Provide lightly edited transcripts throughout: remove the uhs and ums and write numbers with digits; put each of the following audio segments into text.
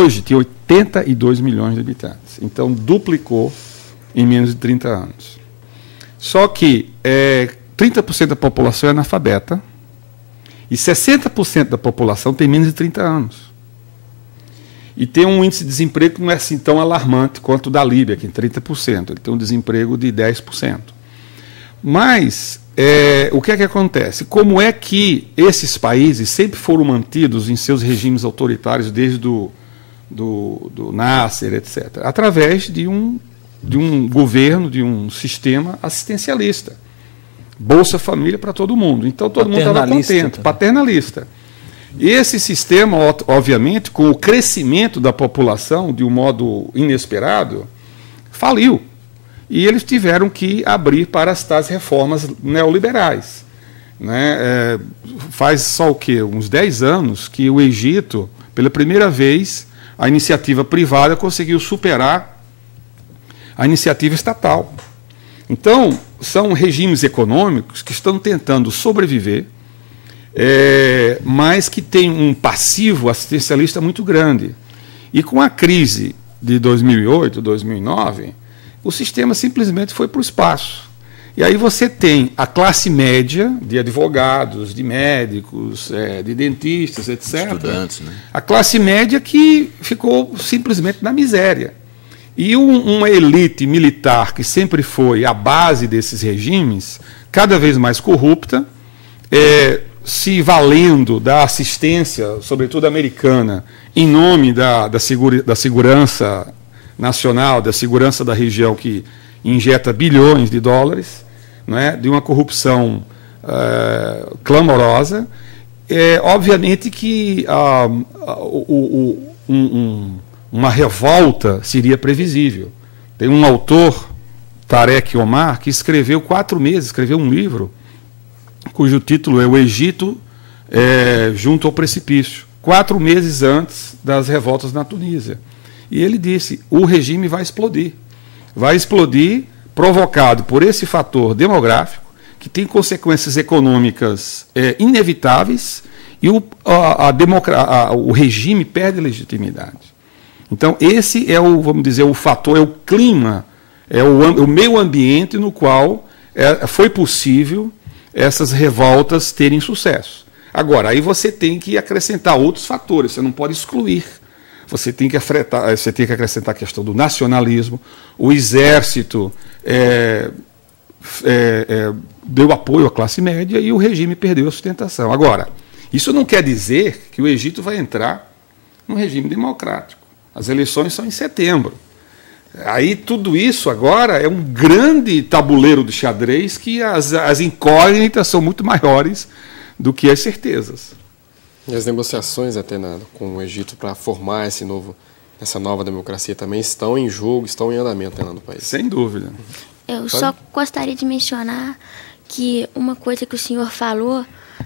hoje tem 82 milhões de habitantes. Então, duplicou em menos de 30 anos. Só que 30% da população é analfabeta e 60% da população tem menos de 30 anos. E tem um índice de desemprego que não é assim tão alarmante quanto o da Líbia, que é 30%. Ele tem um desemprego de 10%. Mas o que é que acontece? Como é que esses países sempre foram mantidos em seus regimes autoritários desde do Nasser, etc., através de um governo, de um sistema assistencialista. Bolsa Família para todo mundo. Então todo mundo estava contente, paternalista. E esse sistema, obviamente, com o crescimento da população de um modo inesperado, faliu. E eles tiveram que abrir para as tais reformas neoliberais. Né? Faz só o quê? Uns 10 anos que o Egito, pela primeira vez, a iniciativa privada conseguiu superar a iniciativa estatal. Então, são regimes econômicos que estão tentando sobreviver, mas que têm um passivo assistencialista muito grande. E com a crise de 2008, 2009, o sistema simplesmente foi para o espaço. E aí você tem a classe média de advogados, de médicos, de dentistas, etc. Estudantes, né? A classe média que ficou simplesmente na miséria. E uma elite militar que sempre foi a base desses regimes, cada vez mais corrupta, se valendo da assistência, sobretudo americana, em nome da segurança nacional, da segurança da região, que injeta bilhões de dólares, não é? De uma corrupção clamorosa. Obviamente que uma revolta seria previsível. Tem um autor, Tarek Omar, que escreveu 4 meses, escreveu um livro, cujo título é O Egito junto ao precipício, 4 meses antes das revoltas na Tunísia. E ele disse, o regime vai explodir. Vai explodir provocado por esse fator demográfico, que tem consequências econômicas inevitáveis, e o regime perde legitimidade. Então, esse vamos dizer, o fator, o clima, o meio ambiente no qual foi possível essas revoltas terem sucesso. Agora, aí você tem que acrescentar outros fatores, você não pode excluir. Você tem que acrescentar a questão do nacionalismo. O exército deu apoio à classe média e o regime perdeu a sustentação. Agora, isso não quer dizer que o Egito vai entrar num regime democrático. As eleições são em setembro. Aí tudo isso agora é um grande tabuleiro de xadrez que as incógnitas são muito maiores do que as certezas. E as negociações até com o Egito para formar essa nova democracia também estão em jogo, estão em andamento no país. Sem dúvida. Eu só gostaria de mencionar que uma coisa que o senhor falou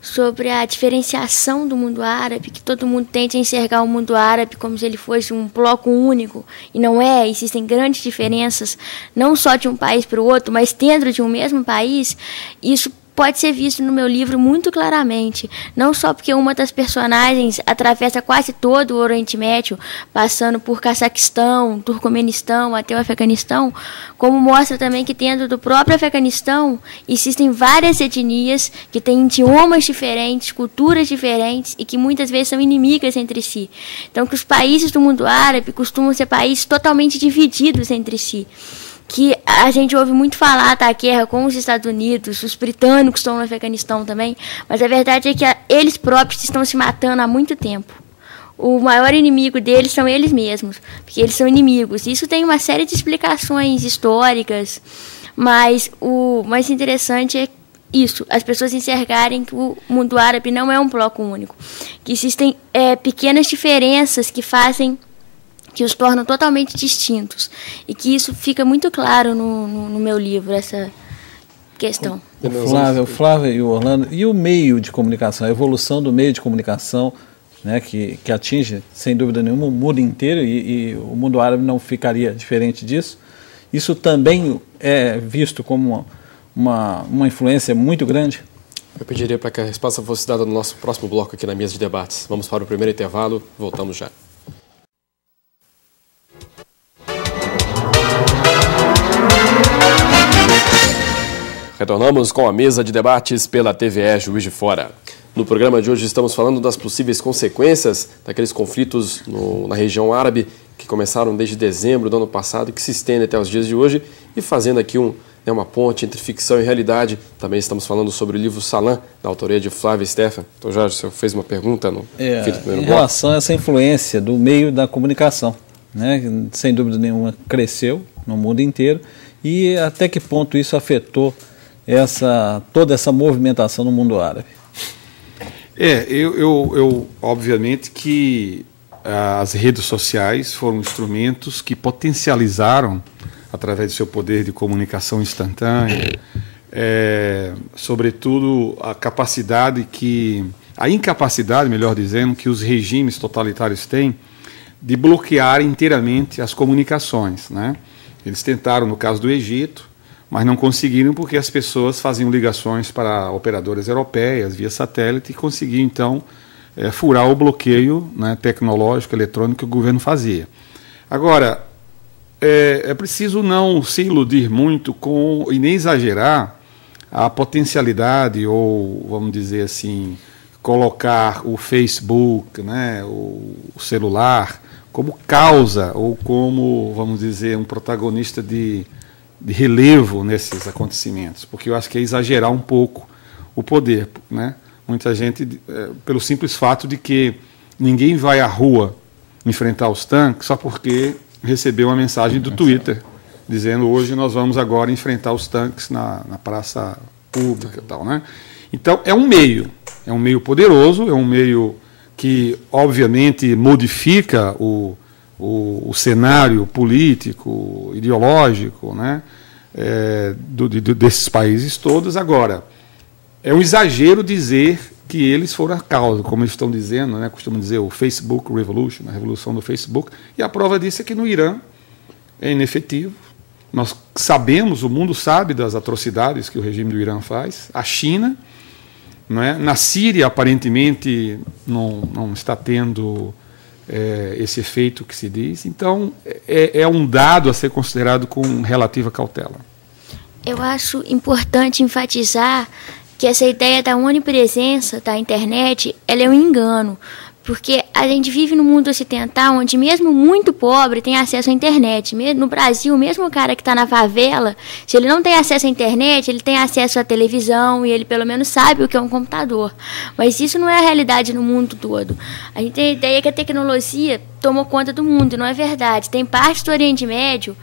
sobre a diferenciação do mundo árabe, que todo mundo tende a enxergar o mundo árabe como se ele fosse um bloco único, e não é, existem grandes diferenças, não só de um país para o outro, mas dentro de um mesmo país. Isso pode ser visto no meu livro muito claramente, não só porque uma das personagens atravessa quase todo o Oriente Médio, passando por Cazaquistão, Turcomenistão até o Afeganistão, como mostra também que dentro do próprio Afeganistão existem várias etnias que têm idiomas diferentes, culturas diferentes e que muitas vezes são inimigas entre si. Então que os países do mundo árabe costumam ser países totalmente divididos entre si. Que a gente ouve muito falar da guerra com os Estados Unidos, os britânicos estão no Afeganistão também, mas a verdade é que eles próprios estão se matando há muito tempo. O maior inimigo deles são eles mesmos, porque eles são inimigos. Isso tem uma série de explicações históricas, mas o mais interessante é isso, as pessoas enxergarem que o mundo árabe não é um bloco único, que existem pequenas diferenças que os tornam totalmente distintos. E que isso fica muito claro no meu livro, essa questão. O Flávio e o Orlando, e o meio de comunicação, a evolução do meio de comunicação, né, que atinge, sem dúvida nenhuma, o mundo inteiro, e o mundo árabe não ficaria diferente disso. Isso também é visto como uma influência muito grande? Eu pediria para que a resposta fosse dada no nosso próximo bloco aqui na mesa de debates. Vamos para o primeiro intervalo, voltamos já. Retornamos com a mesa de debates pela TVE Juiz de Fora. No programa de hoje estamos falando das possíveis consequências daqueles conflitos na região árabe que começaram desde dezembro do ano passado e que se estendem até os dias de hoje, e fazendo aqui uma ponte entre ficção e realidade. Também estamos falando sobre o livro Salam, da autoria de Flávio Stefan. Então, Jorge, o senhor fez uma pergunta no fim do primeiro bloco. Em relação a essa influência do meio da comunicação, né, que, sem dúvida nenhuma, cresceu no mundo inteiro, e até que ponto isso afetou toda essa movimentação no mundo árabe? Eu obviamente que as redes sociais foram instrumentos que potencializaram, através do seu poder de comunicação instantânea, sobretudo a incapacidade, melhor dizendo, que os regimes totalitários têm de bloquear inteiramente as comunicações, né? Eles tentaram no caso do Egito, mas não conseguiram porque as pessoas faziam ligações para operadoras europeias via satélite e conseguiam, então, furar o bloqueio, né, tecnológico, eletrônico que o governo fazia. Agora, é preciso não se iludir muito e nem exagerar a potencialidade, ou, vamos dizer assim, colocar o Facebook, né, o celular, como causa ou como, vamos dizer, um protagonista de relevo nesses acontecimentos, porque eu acho que é exagerar um pouco o poder, né? Muita gente, pelo simples fato de que ninguém vai à rua enfrentar os tanques só porque recebeu uma mensagem do Twitter dizendo: hoje nós vamos agora enfrentar os tanques na praça pública e tal, né? Então é um meio poderoso, é um meio que obviamente modifica o cenário político, ideológico, né, desses países todos. Agora, é um exagero dizer que eles foram a causa, como eles estão dizendo, né, costumam dizer o Facebook Revolution, a revolução do Facebook, e a prova disso é que no Irã é inefetivo. Nós sabemos, o mundo sabe das atrocidades que o regime do Irã faz. A China, né, na Síria, aparentemente, não está tendo esse efeito que se diz. Então, é um dado a ser considerado com relativa cautela. Eu acho importante enfatizar que essa ideia da onipresença da internet, ela é um engano, porque a gente vive no mundo ocidental onde mesmo muito pobre tem acesso à internet. No Brasil, mesmo o cara que está na favela, se ele não tem acesso à internet, ele tem acesso à televisão e ele pelo menos sabe o que é um computador. Mas isso não é a realidade no mundo todo. A gente tem a ideia que a tecnologia tomou conta do mundo, e não é verdade. Tem parte do Oriente Médio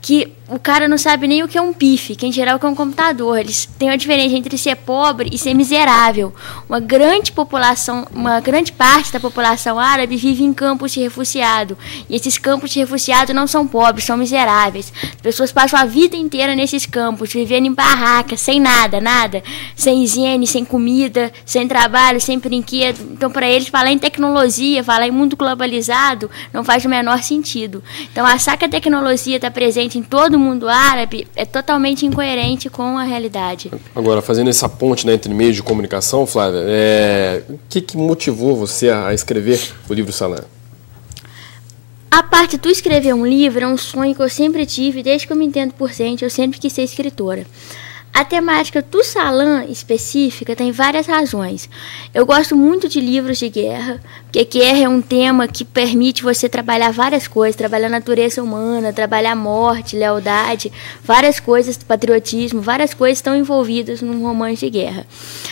que o cara não sabe nem o que é um PIF, que em geral é um computador. Eles têm uma diferença entre ser pobre e ser miserável. Uma grande parte da população árabe vive em campos de refugiado. E esses campos de refugiado não são pobres, são miseráveis. As pessoas passam a vida inteira nesses campos, vivendo em barracas, sem nada, sem higiene, sem comida, sem trabalho, sem brinquedo. Então, para eles, falar em tecnologia, falar em mundo globalizado, não faz o menor sentido. Então, achar que a tecnologia está presente em todo o mundo árabe é totalmente incoerente com a realidade. Agora, fazendo essa ponte, né, entre meios de comunicação, Flávia, o que motivou você a escrever o livro Salam? A parte de escrever um livro é um sonho que eu sempre tive, desde que eu me entendo por gente, eu sempre quis ser escritora. A temática do Salam específica tem várias razões. Eu gosto muito de livros de guerra, porque guerra é um tema que permite você trabalhar várias coisas, trabalhar a natureza humana, trabalhar morte, lealdade, várias coisas, patriotismo, várias coisas estão envolvidas num romance de guerra.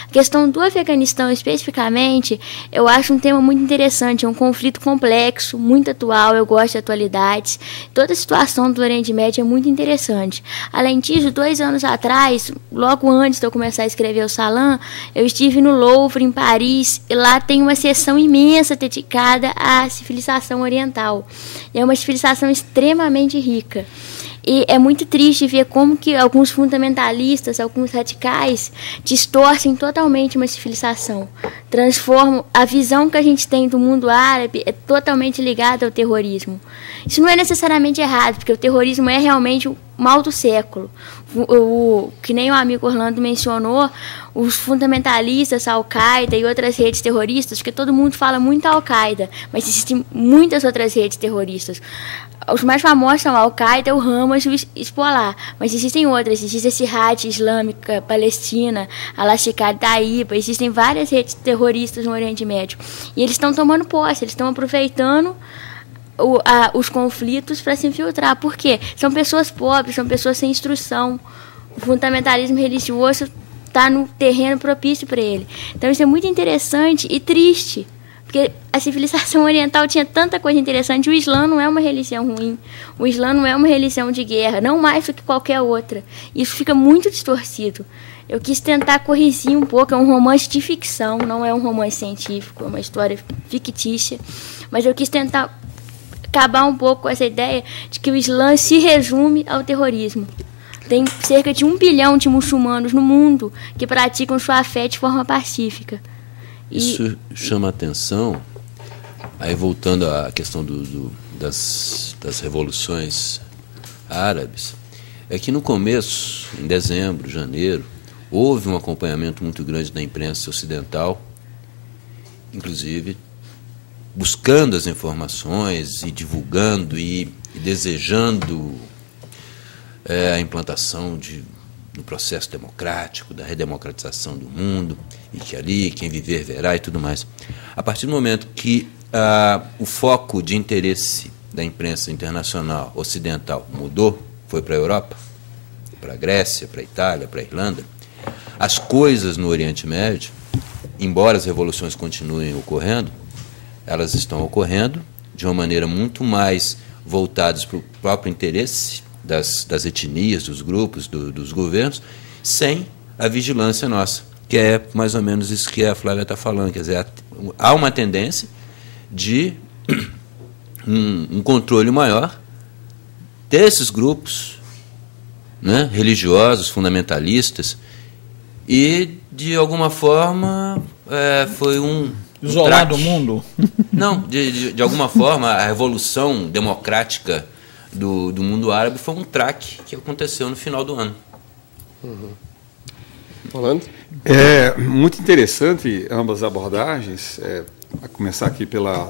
A questão do Afeganistão especificamente, eu acho um tema muito interessante, é um conflito complexo, muito atual, eu gosto de atualidades. Toda a situação do Oriente Médio é muito interessante. Além disso, 2 anos atrás, logo antes de eu começar a escrever o Salam, eu estive no Louvre, em Paris, e lá tem uma seção imensa dedicada à civilização oriental. E é uma civilização extremamente rica. E é muito triste ver como que alguns fundamentalistas, alguns radicais, distorcem totalmente uma civilização. Transformam a visão que a gente tem do mundo árabe é totalmente ligada ao terrorismo. Isso não é necessariamente errado, porque o terrorismo é realmente o mal do século. Que nem o amigo Orlando mencionou, os fundamentalistas, a Al-Qaeda e outras redes terroristas, porque todo mundo fala muito Al-Qaeda, mas existem muitas outras redes terroristas. Os mais famosos são a Al-Qaeda, o Hamas e o Hezbollah, mas existem outras. Existe a Jihad Islâmica Palestina, a Lashkar Taiba, existem várias redes terroristas no Oriente Médio. E eles estão tomando posse, eles estão aproveitando os conflitos para se infiltrar. Por quê? São pessoas pobres, são pessoas sem instrução. O fundamentalismo religioso está no terreno propício para ele. Então isso é muito interessante e triste, porque a civilização oriental tinha tanta coisa interessante. O Islã não é uma religião ruim, o Islã não é uma religião de guerra, não mais do que qualquer outra. Isso fica muito distorcido. Eu quis tentar corrigir um pouco, é um romance de ficção, não é um romance científico, é uma história fictícia, mas eu quis tentar acabar um pouco com essa ideia de que o Islã se resume ao terrorismo. Tem cerca de 1 bilhão de muçulmanos no mundo que praticam sua fé de forma pacífica. Isso chama atenção, aí voltando à questão das revoluções árabes, é que no começo, em dezembro, janeiro, houve um acompanhamento muito grande da imprensa ocidental, inclusive buscando as informações e divulgando e desejando a implantação no processo democrático, da redemocratização do mundo, e que ali quem viver verá e tudo mais. A partir do momento que o foco de interesse da imprensa internacional ocidental mudou, foi para a Europa, para a Grécia, para a Itália, para a Irlanda, as coisas no Oriente Médio, embora as revoluções continuem ocorrendo, elas estão ocorrendo de uma maneira muito mais voltadas para o próprio interesse das etnias, dos grupos, dos governos, sem a vigilância nossa, que é mais ou menos isso que a Flávia está falando. Quer dizer, há uma tendência de um controle maior desses grupos, né, religiosos, fundamentalistas, e, de alguma forma, foi isolar do mundo? Não, de alguma forma, a revolução democrática do mundo árabe foi um traque que aconteceu no final do ano. Rolando? É muito interessante ambas as abordagens, a começar aqui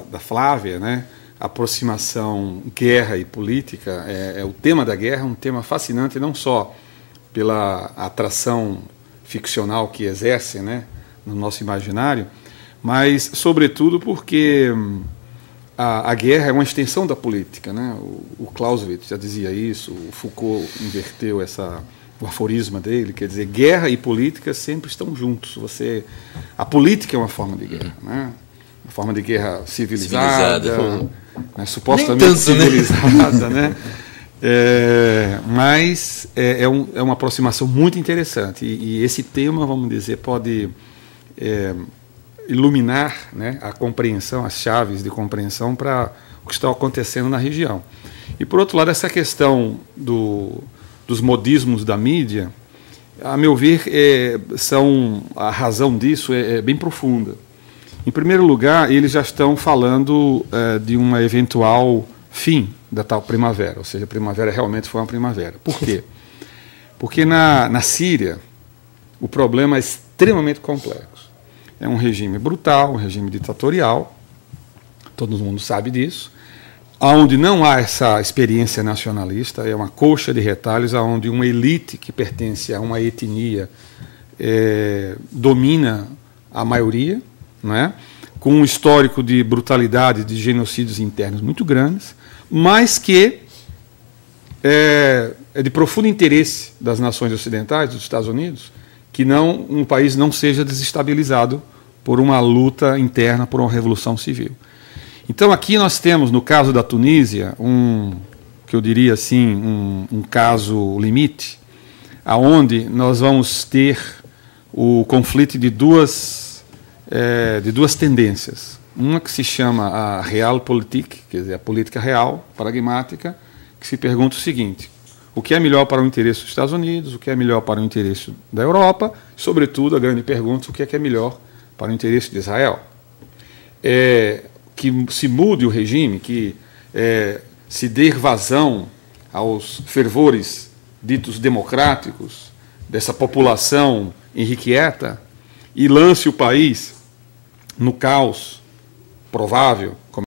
da Flávia, né? A aproximação guerra e política, o tema da guerra é um tema fascinante, não só pela atração ficcional que exerce, né, no nosso imaginário, mas, sobretudo, porque a guerra é uma extensão da política, né? O Clausewitz já dizia isso, o Foucault inverteu o aforisma dele, quer dizer, guerra e política sempre estão juntos. A política é uma forma de guerra, né? Uma forma de guerra civilizada. Né? Supostamente civilizada, né? Mas é uma aproximação muito interessante. E esse tema, vamos dizer, pode iluminar, né, a compreensão, as chaves de compreensão para o que está acontecendo na região. E, por outro lado, essa questão dos modismos da mídia, a meu ver, a razão disso é bem profunda. Em primeiro lugar, eles já estão falando de uma eventual fim da tal primavera, ou seja, a primavera realmente foi uma primavera. Por quê? Porque na Síria o problema é extremamente complexo. É um regime brutal, um regime ditatorial, todo mundo sabe disso, onde não há essa experiência nacionalista, é uma coxa de retalhos, onde uma elite que pertence a uma etnia domina a maioria, não é? Com um histórico de brutalidade, de genocídios internos muito grandes, mas que é de profundo interesse das nações ocidentais, dos Estados Unidos, que um país não seja desestabilizado por uma luta interna, por uma revolução civil. Então, aqui nós temos, no caso da Tunísia, que eu diria assim, um caso limite, aonde nós vamos ter o conflito de duas tendências. Uma que se chama a Realpolitik, quer dizer, a política real, pragmática, que se pergunta o seguinte: o que é melhor para o interesse dos Estados Unidos, o que é melhor para o interesse da Europa, sobretudo a grande pergunta, o que é melhor para o interesse de Israel. Que se mude o regime, que se dê vazão aos fervores ditos democráticos dessa população irrequieta e lance o país no caos provável,